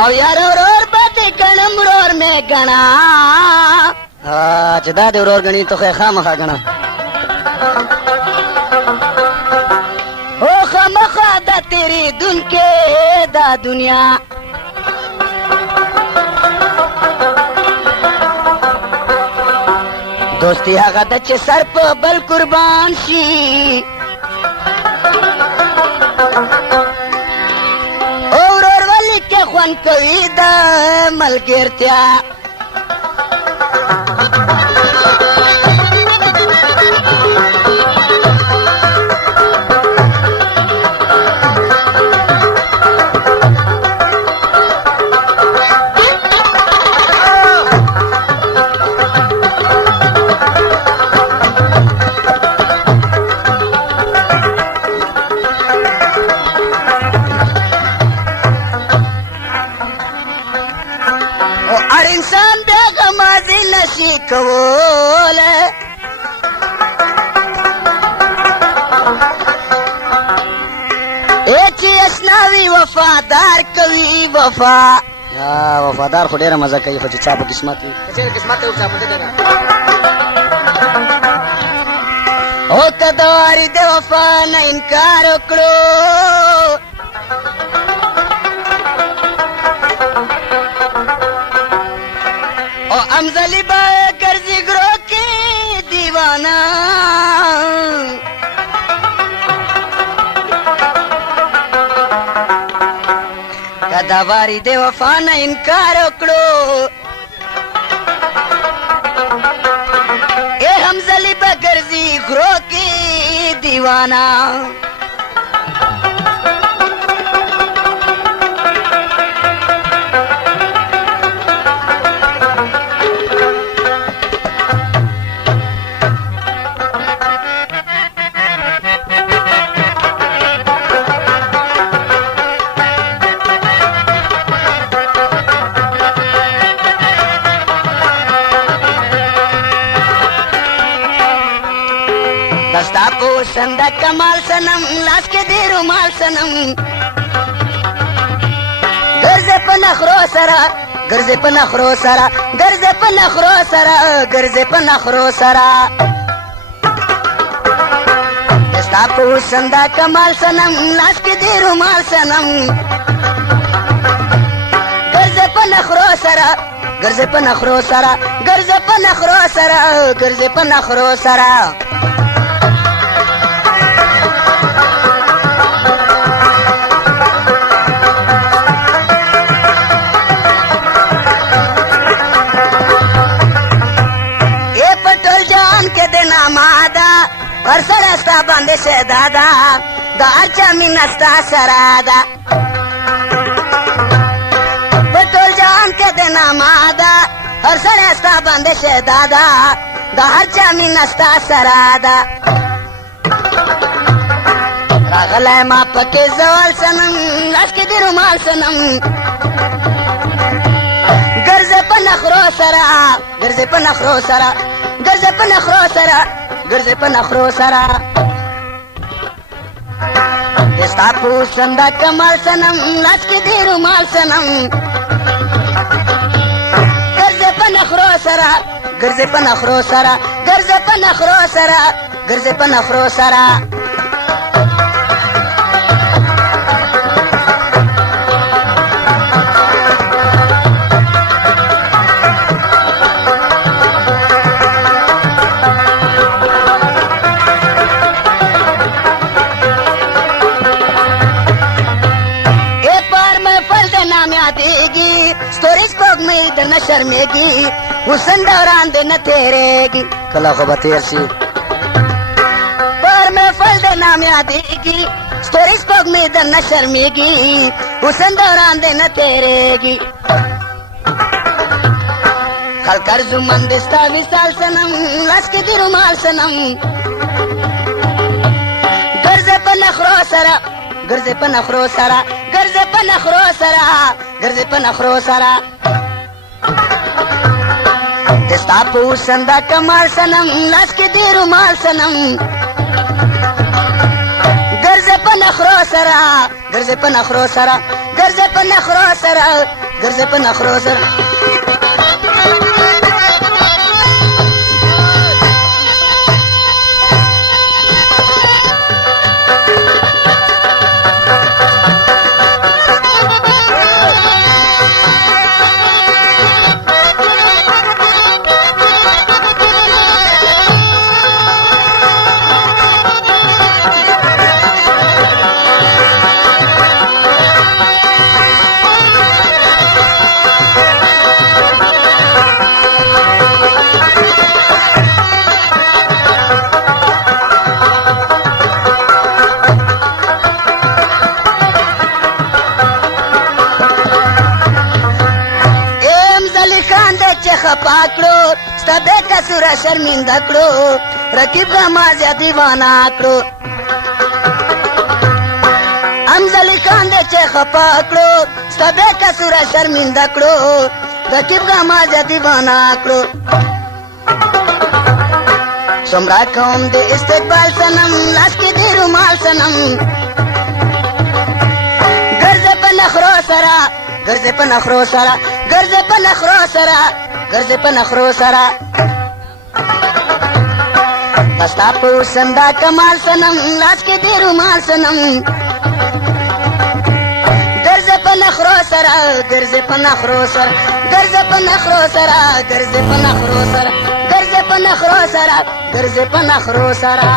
او یار ورور پتی کنم ورور میں گنا چې دا د ورور غني ته خو خامخا غنا او خامخا د تیری دن کې دا دنیا دوستی هغه د چې سر په بل قربان شي ورور ولی کې خوان کوي د ملګرتیا انسان بیا غمازی نشی کوله ایچی اسناوی وفادار کوي وفا وفادار خو ډیره مزه کوي خو چې چا په قسمت وي چې قسمت یو چا په دې او کدواری د وفا نه انکار وکړو امزلی با گرزی گرو کی دیوانا کداواری دی وفانا انکار اکڑو اے امزلی با گرزی گرو کی دیوانا دستا پوشنده کمال سنم لاس کې دی رومال سنم ګرځې په نخرو سره ګرځې په نخرو سره ګرځې په نخرو سره ګرځې په نخرو سره دستا پوشنده کمال سنم لاس کې دی رومال سنم ګرځې په نخرو سره ګرځې په نخرو سره ګرځې په نخرو سره ګرځې په نخرو سره پر سر استا باندې شه دادا دا اچا مینستا سرادا پټول جان کې د نامادا پر سر استا باندې شه دادا دا اچا مینستا سرادا راغله ما پکې زوال سنم لاس کې د رومال سنم ګرځه په نخرو سره ګرځه په نخرو سره ګرځه په نخرو سره ګرځې په نخرو سره ستا پوشنده کمال سنم لاس کې دی رومال سنم ګرځې په نخرو سره ګرځې په نخرو سره ګرځې په نخرو سره ګرځې په نخرو سره ستوریز پوگ میں در نہ شرمیگی حسن دوران دے نہ تیرےگی کلا خو بتیر سی پر میں فل دے نام یادیگی ستوریز پوگ میں در نہ شرمیگی حسن دوران دے نہ تیرےگی خل کر زمان دستا وصال سنم لاس کی دی رومال سنم گرزے پا نخرو سرا گرزے پا نخرو سرا گرزے پا نخرو سرا گرزے پا نخرو سرا دستا پوشنده کمال سنم لاس کی دی رومال سنم سره ګرځې په نخرو سره ګرځې په نخرو سره ګرځې په نخرو سره خپا کړو ستا بے قصوره شرمنده کړو رقیب زما زیات دیوانه کړو امزلي خان دې چې خپا کړو ستا بے قصوره شرمنده کړو رقیب زما زیات دیوانه کړو څومره کوم د استقبال صنم لاس کې دې رومال صنم ګرځې په نخرو سره ګرځې په نخرو سره ګرځې په نخرو سره ګرځې په نخرو سره ستا په سندا کمال صنم لاس کې دې رومال صنم ګرځې په نخرو سره ګرځې په نخرو سره ګرځې په نخرو سره ګرځې په نخرو سره ګرځې په نخرو سره ګرځې په نخرو سره